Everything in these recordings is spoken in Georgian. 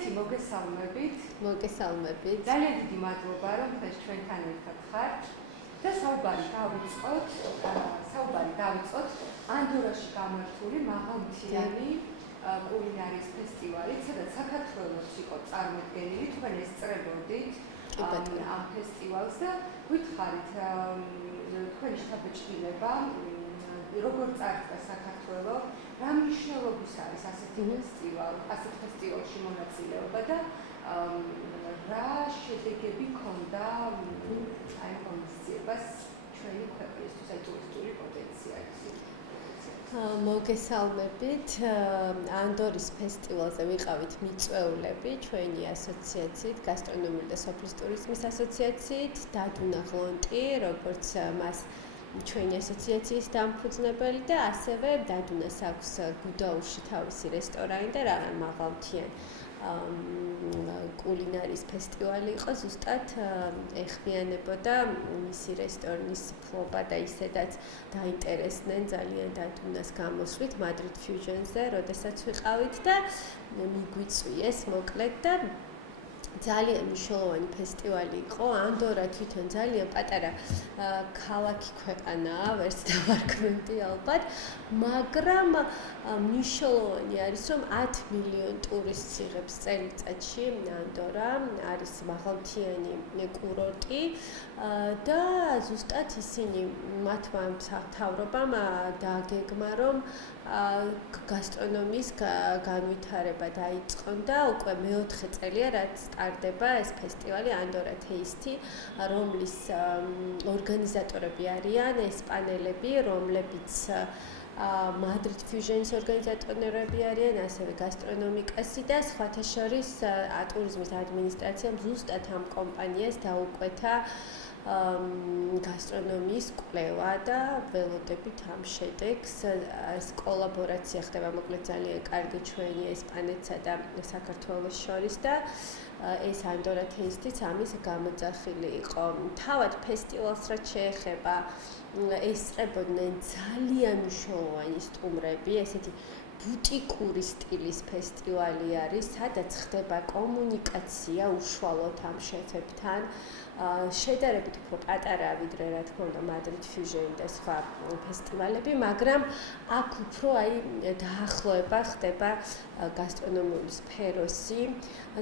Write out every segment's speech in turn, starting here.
Ელენეთი, მოგესალმებით. მოგესალმებით. ძალიან დიდი მადლობა, რომ დღეს ჩვენთან ერთად ხართ და საუბარი დავიწყოთ ანდორაში გამართული მაღალმთიანი კულინარიის ფესტივალით, სადაც საქართველოს იყო წარმოდგენილი, თქვენ ესწრებოდით ამ ფესტივალს და გვითხარით თქვენი შთაბეჭდილება, როგორ წარსდგა საქართველოს, რა მნიშვნელობის არის ასეთ ფესტივალში მონაწილეობა და რა შედეგები ჰქონდა აი ღონისძიებას ჩვენი ქვეყნისთვის, აი ტურისტული პოტენციალის. მოგესალმებით. ანდორის ფესტივალზე ვიყავით მიწვეულები ჩვენი ასოციაციით, გასტრონომიული და სოფლის ტურიზმის ასოციაციით, დადუნა ღლონტი, როგორც მას ჩვენი ასოციაციის დამფუძნებელი და ასევე დადუნას აქვს გუდაურში თავისი რესტორანი და მაღალმთიანი კულინარიის ფესტივალი იყო, ზუსტად ეხმიანებოდა მისი რესტორნის ფლობა და ისედაც დაინტერესდნენ ძალიან დადუნას გამოსვლით Madrid Fusion-ზე, როდესაც ვიყავით და მიგვიწვიეს მოკლედ და ძალიან მნიშვნელოვანი ფესტივალი იყო. ანდორა თვითონ ძალიან პატარა ქალაქი ქვეყანაა, ვერც დავარქმევდი ალბათ, მაგრამ მნიშვნელოვანი არის, რომ 10 მილიონ ტურისტს იღებს წელიწადში ანდორა, არის მაღალმთიანი კურორტი და ზუსტად ისინი მათმა მთავრობამ დააგეგმა, რომ გასტრონომიის განვითარება დაიწყონ და უკვე მეოთხე წელია, რაც სტარდება ეს ფესტივალი ანდორა თეისტი, რომლის ორგანიზატორები არიან ესპანელები, რომლებიც Madrid Fusion-ის ორგანიზატორები არიან, ასევე გასტრონომიკასი და სხვათა შორის ტურიზმის ადმინისტრაციამ ზუსტად ამ კომპანიას დაუკვეთა გასტრონომიის კვლევა და ველოდებით ამ შედეგს. ეს კოლაბორაცია ხდება მოკლედ ძალიან კარგი ჩვენი ესპანეთსა და საქართველოს შორის და ეს ანდორა თეისტიც ამის გამოძახილი იყო. თავად ფესტივალს რაც შეეხება, ესწრებოდნენ ძალიან მნიშვნელოვანი სტუმრები, ესეთი ბუტიკური სტილის ფესტივალი არის, სადაც ხდება კომუნიკაცია უშუალოდ ამ შეფებთან. შედარებით უფრო პატარაა ვიდრე რა თქმა უნდა Madrid Fusion და სხვა ფესტივალები, მაგრამ აქ უფრო აი დაახლოება ხდება გასტრონომიული სფეროსი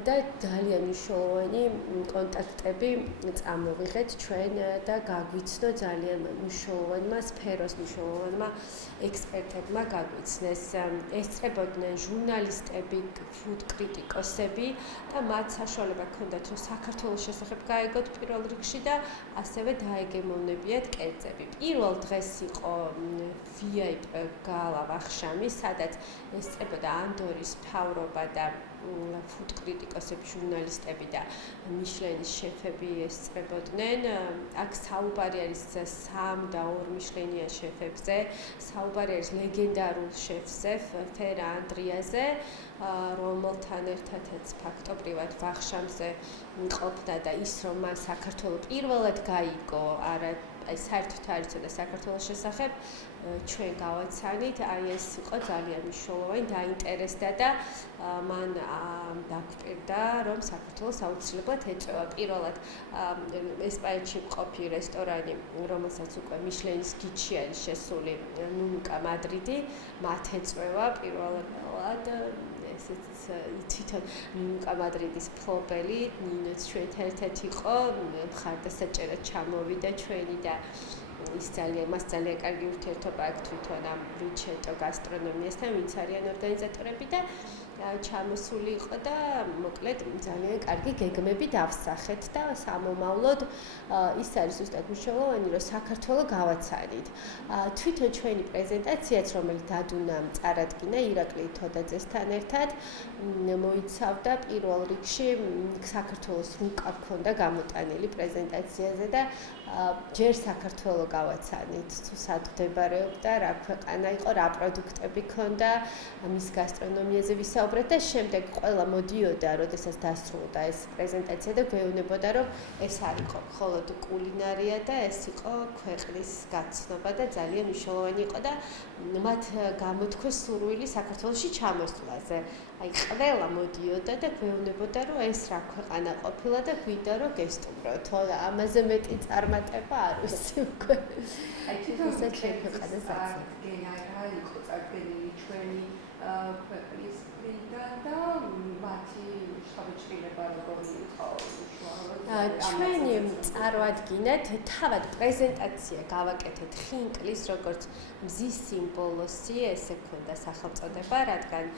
და ძალიან მნიშვნელოვანი კონტაქტები წამოვიღეთ ჩვენ და გაგვიცნო ძალიან მნიშვნელოვანმა სფეროს მნიშვნელოვანმა ექსპერტებმა გაგვიცნეს. ესწრებოდნენ ჟურნალისტები, ფუდ კრიტიკოსები და მათ საშუალება ჰქონდათ, რომ საქართველოს შესახებ გაეგოთ პირველ რიგში და ასევე დაეგემოვნებიათ კერძები. პირველ დღეს იყო VIP გალა ვახშამი, სადაც ესწრებოდა ანდორის მთავრობა და ფუდ კრიტიკოსები, ჟურნალისტები და მიშლენის შეფები ესწრებოდნენ. აქ საუბარი არის 3 და 2 მიშლენიან შეფებზე, საუბარი არის ლეგენდარულ შეფზე, ფერა ანდრიაზე, რომელთან ერთადაც ფაქტობრივად ვახშამზე ყოფნა და ის, რომ მან საქართველოს პირველად გაიგო, არა აი საერთოდ არ იცოდა საქართველოს შესახებ, ჩვენ გავაცანით, აი ეს იყო ძალიან მნიშვნელოვანი, დაინტერესდა და მან დაგვპირდა, რომ საქართველოს აუცილებლად ეწევა. პირველად ესპანეთში მყოფი რესტორანი, რომელსაც უკვე მიშლენის გიდში არის შესული, ნუნკა მადრიდი, მათ ეწევა პირველად ესეც თვითონ ნუნკა მადრიდის ფლობელი, ნინოც ჩვენთან ერთად იყო, მხარდასაჭერად ჩამოვიდა ჩვენი და მას ძალიან კარგი ურთიერთობა აქვს თვითონ ამ ვიჩეტო გასტრონომიასთან, ვინც არიან ორგანიზატორები და ჩამოსული იყო და მოკლედ ძალიან კარგი გეგმები დავსახეთ და სამომავლოდ ის არის ზუსტად მნიშვნელოვანი, რომ საქართველოს გავაცანით. თვითონ ჩვენი პრეზენტაციაც, რომელიც დადუნამ წარადგინა ირაკლი თოდაძესთან ერთად, მოიცავდა პირველ რიგში საქართველოს რუკა ჰქონდა გამოტანილი პრეზენტაციაზე და ჯერ საქართველოს გავაცანით, თუ სად მდებარეობდა, რა ქვეყანა იყო, რა პროდუქტები ჰქონდა, მის გასტრონომიაზე ვისაუბრეთ ვისაუბრეთ და შემდეგ ყველა მოდიოდა, როდესაც დასრულდა ეს პრეზენტაცია და გვეუბნებოდა, რომ ეს არ იყო მხოლოდ კულინარია და ეს იყო ქვეყნის გაცნობა და ძალიან მნიშვნელოვანი იყო და მათ გამოთქვეს სურვილი საქართველოში ჩამოსვლაზე. აი ყველა მოდიოდა და გვეუბნებოდა, რომ ეს რა ქვეყანა ყოფილა და გვინდა რომ გესტუმროთ. ამაზე მეტი წარმატება არ ვიცი უკვე. აი თვითონ ისაც ქვეყანას გენა რა იყო წარდგენილი ჩვენი ქვეყნის მხრიდან და მათი შთაბეჭდილება როგორი იყო ჩვენი წარმოადგინეთ თავად პრეზენტაცია გავაკეთეთ ხინკლის როგორც მზის სიმბოლოსი, ესე ქონდა სახელწოდება, რადგან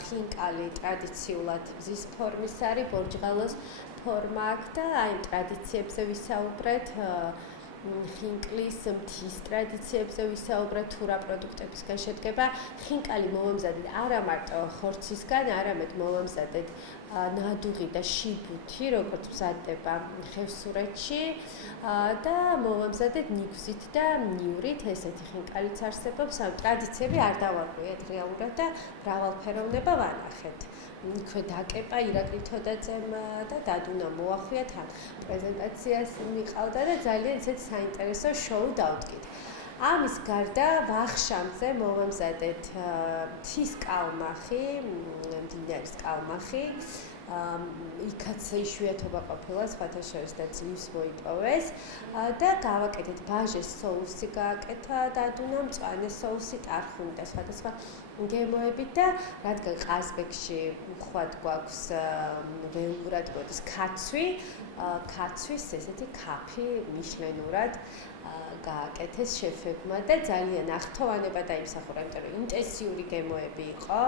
ხინკალი ტრადიციულად მზის ფორმის არის, ბორჯღალოს ფორმა აქვს და აი ტრადიციებზე ვისაუბრეთ. ხინკლის მთის ტრადიციებზე ვისაუბრეთ, თუ რა პროდუქტებისგან შედგება. ხინკალი მოვამზადეთ არა მარტო ხორცისგან, არამედ მოვამზადეთ ნადუღი და შიბუთი, როგორც მზადდება ხევსურეთში და მოვამზადეთ ნიგვზით და ნივრით, ესეთი ხინკალიც არსებობს. ამ ტრადიციები არ დავარღვიეთ რეალურად და მრავალფეროვნება ვანახეთ. იქვე დაკეპა ირაკლი თოდაძემ და დადუნა მოახვია თან პრეზენტაციას მიყავდა და ძალიან ისეთ საინტერესო შოუ დავდგით. ამის გარდა ვახშამზე მოვამზადეთ მთის კალმახი, მდინარის კალმახი. იქაც იშვიათობა ყოფილა, სხვათა შორის და ძლივს მოიპოვეს და გავაკეთეთ ბაჟეს соуსი გააკეთა დადუნა, მწვანე соуსი, ტარხუნი და სხვადასხვა გემოებით და რადგან ყაზბეგში უხვად გვაქვს ველურად მოდის ქაცვის ესეთი კაფი მიშლენურად გააკეთეს შეფებმა და ძალიან ახთოვანება დაიმსახურა, იმიტომ რომ ინტენსიური გემოები იყო,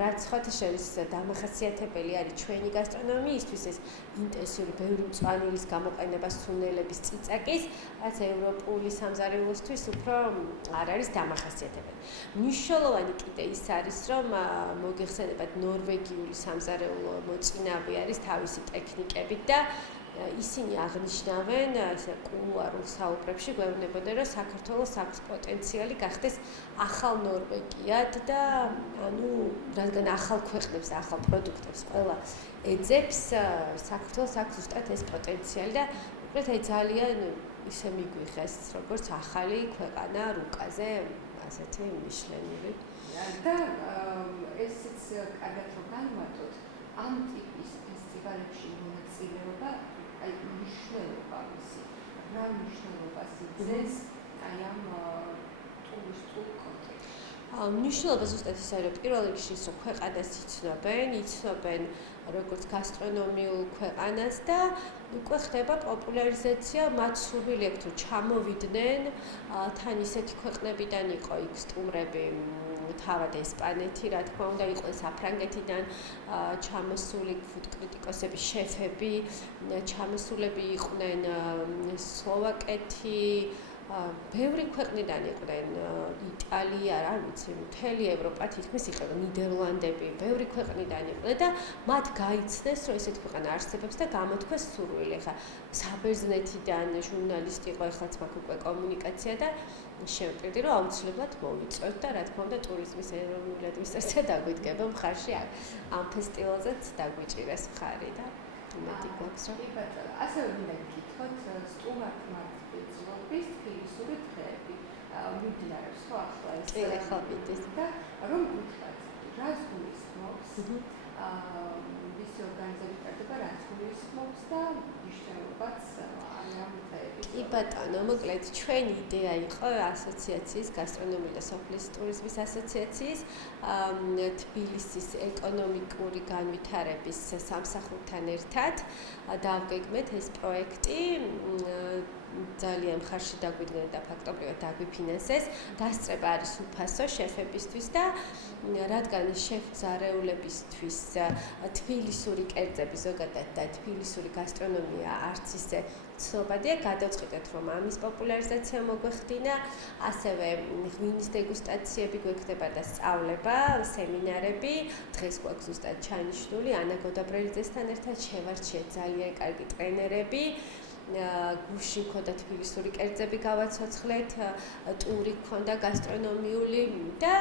რაც სხვათა შორის დამახასიათებელი არის ჩვენი გასტრონომიისთვის, ეს ინტენსიური ბევრი მწვანილის გამოყენება სუნელების წიწაკის, რაც ევროპული სამზარეულოსთვის უფრო არ არის დამახასიათებელი. მნიშვნელოვანი კიდე ის არის, რომ მოგეხსენებათ ნორვეგიული სამზარეულო მოწინავე არის თავისი ტექნიკებით და ისინი აღნიშნავენ ესე კულუარულ საუბრებში გვეუბნებოდნენ, რომ საქართველოს აქვს პოტენციალი გახდეს ახალ ნორვეგიად და ანუ რადგან ახალ ქვეყნებს და ახალ პროდუქტებს ყველა ეძებს, საქართველოს აქვს ზუსტად ეს პოტენციალი და უბრალოდ აი ძალიან ისე მიგვიხეს, როგორც ახალი ქვეყანა რუკაზე, ასეთი მიშლენური. და ესეც კარგად რომ განვარტოთ, ამ ტიპის ფესტივალებში მონაწილეობა აი მნიშვნელობა მისი, რა მნიშვნელობას იძენს აი ამ ტურისტულ კონტექსტში. მნიშვნელობა ზუსტად ის არის, რომ პირველ რიგში ის რომ ქვეყანას იცნობენ როგორც გასტრონომიულ ქვეყანას და უკვე ხდება პოპულარიზაცია, მათ სურვილი აქვს თუ ჩამოვიდნენ, თან ისეთი ქვეყნებიდან იყო იქ სტუმრები, თავად ესპანეთი, რა თქმა უნდა, იყო საფრანგეთიდან ჩამოსული ფუდ კრიტიკოსები, შეფები, ჩამოსულები იყვნენ სლოვაკეთი, ბევრი ქვეყნიდან იყვნენ, იტალია, რა ვიცი, მთელი ევროპა თითქმის იყო, ნიდერლანდები, ბევრი ქვეყნიდან იყვნენ და მათ გაიცნეს, რომ ესეთი ქვეყანა არსებობს და გამოთქვეს სურვილი. ხა საბერძნეთიდან ჟურნალისტი იყო, ეხლაც მაქვს უკვე კომუნიკაცია და შევპირდი, რომ აუცილებლად მოვიწვევთ და რა თქმა უნდა ტურიზმის ეროვნული ადმინისტრაცია დაგვიდგება მხარში ამ ფესტივალზეც დაგვიჭირეს მხარი და იმედი გვაქვს რომ კი ბატონო, ასევე მინდა გითხრათ სტუმართმა ფესტივალის თბილისური დღეები მიმდინარეობს ხო ახლა ეს ახლა მიდის და რომ გითხრათ რას გულისხმობს მისი ორგანიზება ტარდება რაც გულისხმობს და მნიშვნელობაც ამ დღეების კი ბატონო, მოკლედ ჩვენი იდეა იყო ასოციაციის გასტრონომიული და სოფლის ტურიზმის ასოციაციის თბილისის ეკონომიკური განვითარების სამსახურთან ერთად დავგეგმეთ ეს პროექტი ძალიან ხარში დაგვიდგნენ და ფაქტობრივად დაგვიფინანსეს. დასწრება არის უფასო შეფებისთვის და რადგან შეფ-ზარეულებისთვის თბილისური კერძები ზოგადად და თბილისური გასტრონომია არც ისე ცნობადია, გადავწყვიტეთ რომ ამის პოპულარიზაცია მოგვეხდინა, ასევე ღვინის დეგუსტაციები გვექნება და სწავლება, სემინარები, დღეს გვაქვს ზუსტად ჩანიშნული ანა გოდაბრელიძესთან ერთად შევარჩიეთ ძალიან კარგი ტრენერები. გუში მქონდა თბილისური კერძები გავაცოცხლეთ, ტური მქონდა გასტრონომიული და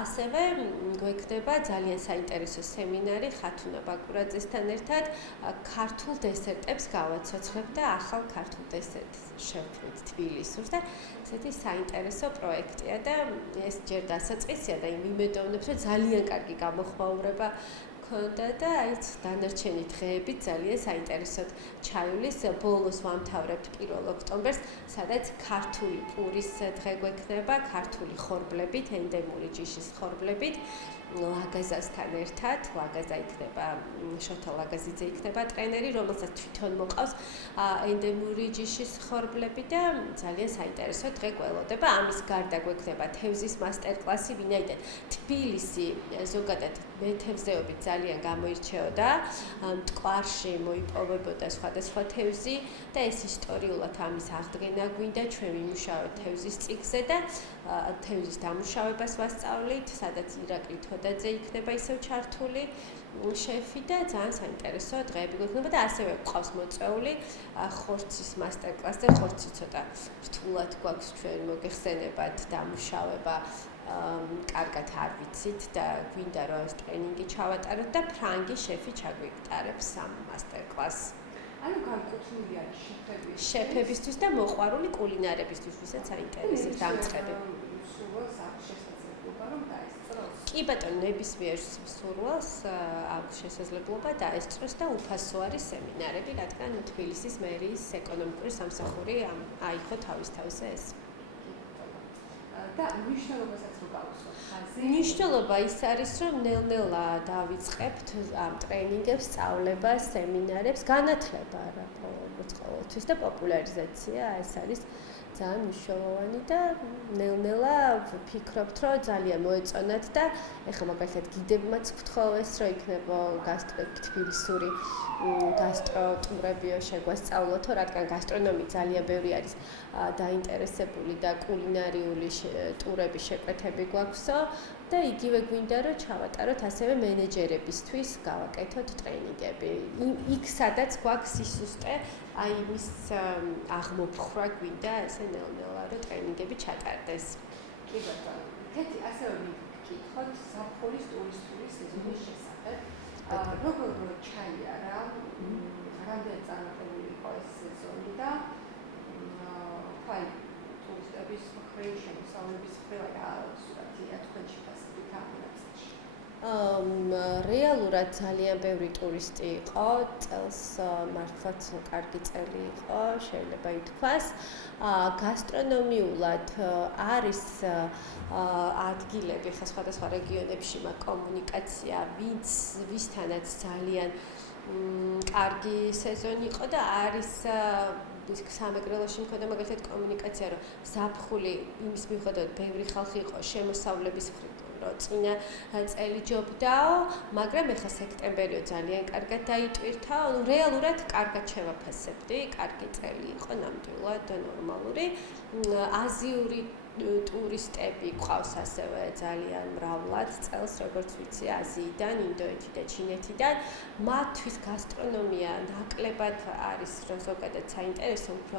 ასევე გვექნება ძალიან საინტერესო სემინარი ხათუნა ბაკურაძესთან ერთად ქართულ დესერტებს გავაცოცხლებთ და ახალ ქართულ დესერტს შევქმნით თბილისურს და ესეთი საინტერესო პროექტია და ეს ჯერ დასაწყისია და იმედოვნებს, რომ ძალიან კარგი გამოხმაურება ქონდა და აი დანარჩენი დღეები ძალიან საინტერესოდ ჩაივლის. ბოლოს ვამთავრებთ 1 ოქტომბერს, სადაც ქართული პურის დღე გვექნება, ქართული ხორბლებით, ენდემური ჯიშის ხორბლებით. ლაგაზასთან ერთად, ლაგაზა იქნება, შოთა ლაგაზიძე იქნება ტრენერი, რომელსაც თვითონ მოყავს ენდემური ჯიშის ხორბლები და ძალიან საინტერესო დღე გველოდება. ამის გარდა გვექნება თევზის მასტერკლასი, ვინაიდან თბილისი ზოგადად მეთევზეობით ძალიან გამოირჩეოდა, მტკვარში მოიპოვებოდა სხვადასხვა თევზი და ეს ისტორიულად ამის აღდგენა გვინდა, ჩვენ ვიმუშავებთ თევზის წიგნზე და თევზის დამუშავებას ვასწავლით, სადაც ირაკლი თოდაძე იქნება ისევ ჩართული შეფი და ძალიან საინტერესო დღეები გვექნება და ასევე გვყავს მოწვეული ხორცის მასტერკლასზე. ხორცი ცოტა რთულად გვაქვს ჩვენ მოგეხსენებათ დამუშავება, კარგად არ ვიცით და გვინდა რომ ეს ტრენინგი ჩავატაროთ და ფრანგი შეფი ჩაგვიტარებს ამ მასტერკლასს. ანუ განკუთვნილი არის შეფებისთვის და მოყვარული კულინარებისთვის, ვისაც აინტერესებს დამწყებები. სურვილს აქვს შესაძლებლობა რომ დაესწროს. კი ბატონო, ნებისმიერ სურვილს აქვს შესაძლებლობა დაესწროს და უფასო არის სემინარები, რადგან თბილისის მერიის ეკონომიკური სამსახური აიღო თავის თავზე ეს. და მნიშვნელობასაც რო გავუსვათ ხაზი. მნიშვნელობა ის არის, რომ ნელ-ნელა დავიწყებთ ამ ტრენინგებს, სწავლებას, სემინარებს, განათლება რა ყოველთვის და პოპულარიზაცია, ეს არის ძალიან მნიშვნელოვანი და ნელ-ნელა ვფიქრობთ, რომ ძალიან მოეწონათ და ეხლა მაგალითად გიდებმაც გთხოვეს, რომ იქნება თბილისური გასტროტურებიო შეგვასწავლოთო, რადგან გასტრონომი ძალიან ბევრი არის დაინტერესებული და კულინარიული ტურების შეკვეთები გვაქვსო და იგივე გვინდა რომ ჩავატაროთ ასევე მენეჯერებისთვის გავაკეთოთ ტრენინგები. იქ სადაც გვაქვს სისუსტე, აი იმის აღმოფხვრა გვინდა ესე ნელ-ნელა რომ ტრენინგები ჩატარდეს. კი ბატონო. თეთი ასევე ვიკითხოთ ზაფხულის ტურისტული სეზონის შესახებ. როგორ ჩაიარა, რამდენი წარმატებული იყო ეს სეზონი და აი ტურისტების მხრივ შემოსავლების მხრივ რა სურათია თქვენში ფასებით ამ ნაწილში? რეალურად ძალიან ბევრი ტურისტი იყო, წელს მართლაც კარგი წელი იყო, შეიძლება ითქვას. გასტრონომიულად არის ადგილები, ხა სხვადასხვა რეგიონებში მაქვს კომუნიკაცია, ვისთანაც ძალიან კარგი სეზონი იყო და არის სამეგრელოში მქონდა მაგალითად კომუნიკაცია, რომ ზაფხული იმის მიუხედავად ბევრი ხალხი იყო შემოსავლების მხრივ, რომ წინა წელი ჯობდაო, მაგრამ ეხლა სექტემბერიო ძალიან კარგად დაიტვირთაო, რეალურად კარგად შევაფასებდი, კარგი წელი იყო ნამდვილად ნორმალური. აზიური ტურისტები ყავს ასევე ძალიან მრავლად წელს, როგორც ვიცი, აზიიდან, ინდოეთიდან, ჩინეთიდან. მათთვის გასტრონომია ნაკლებად არის ზოგადად საინტერესო, უფრო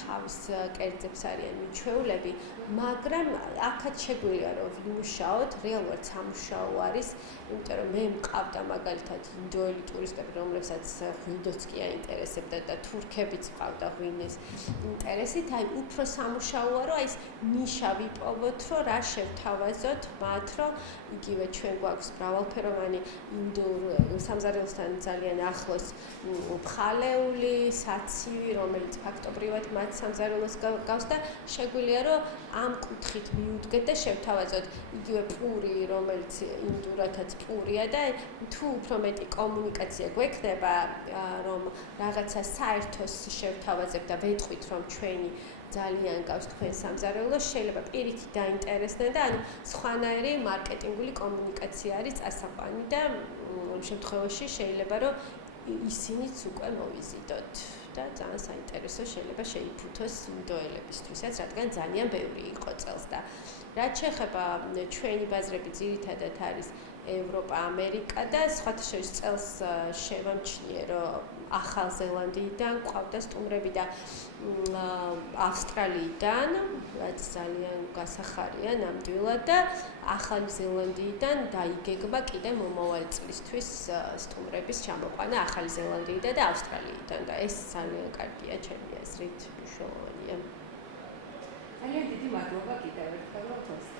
თავის კერძებს არიან მიჩვეულები, მაგრამ აქაც შეგვიძლია რომ ვიმუშაოთ, რეალურად სამუშაო არის, იმიტომ რომ მე მყავდა მაგალითად ინდოელი ტურისტები, რომლებსაც ღვინოც კი აინტერესებდა და თურქებიც მყავდა ღვინის ინტერესით, აი უფრო სამუშაოა, რომ აი ეს ნიშა ვიპოვოთ, რომ რა შევთავაზოთ მათ, რომ იგივე ჩვენ გვაქვს მრავალფეროვანი ინდურ სამზარეულოსთან ძალიან ახლოს ფხალეული, საცივი, რომელიც ფაქტობრივად მათ სამზარეულოს გავს და შეგვიძლია რომ ამ კუთხით მიუდგეთ და შევთავაზოთ იგივე პური, რომელიც ინდურათაც პურია და თუ უფრო მეტი კომუნიკაცია გვექნება, რომ რაღაცა საერთოს შევთავაზებთ და ვეტყვით, რომ ჩვენი ძალიან გავს თქვენ სამზარეულოს, შეიძლება პირიქით დაინტერესდნენ და ანუ სხვანაირი მარკეტინგული კომუნიკაცია არის წასაყვანი და ამ შემთხვევაში შეიძლება რომ ისინიც უკვე მოვიზიდოთ და ძალიან საინტერესო შეიძლება შეიფუთოს ინდოელებისთვისაც, რადგან ძალიან ბევრი იყო წელს და რაც შეეხება ჩვენი ბაზრები ძირითადად არის ევროპა, ამერიკა და სხვათა შორის წელს შევამჩნიე, რომ ახალ ზელანდიიდან ყავდა სტუმრები და ავსტრალიიდან, რაც ძალიან გასახარია ნამდვილად და ახალი ზელანდიიდან დაიგეგმა კიდე მომავალ წლისთვის სტუმრების ჩამოყვანა ახალი ზელანდიიდან და ავსტრალიიდან და ეს ძალიან კარგია ჩემი აზრით, მნიშვნელოვანია. ძალიან დიდი მადლობა კიდევ ერთხელ, რომ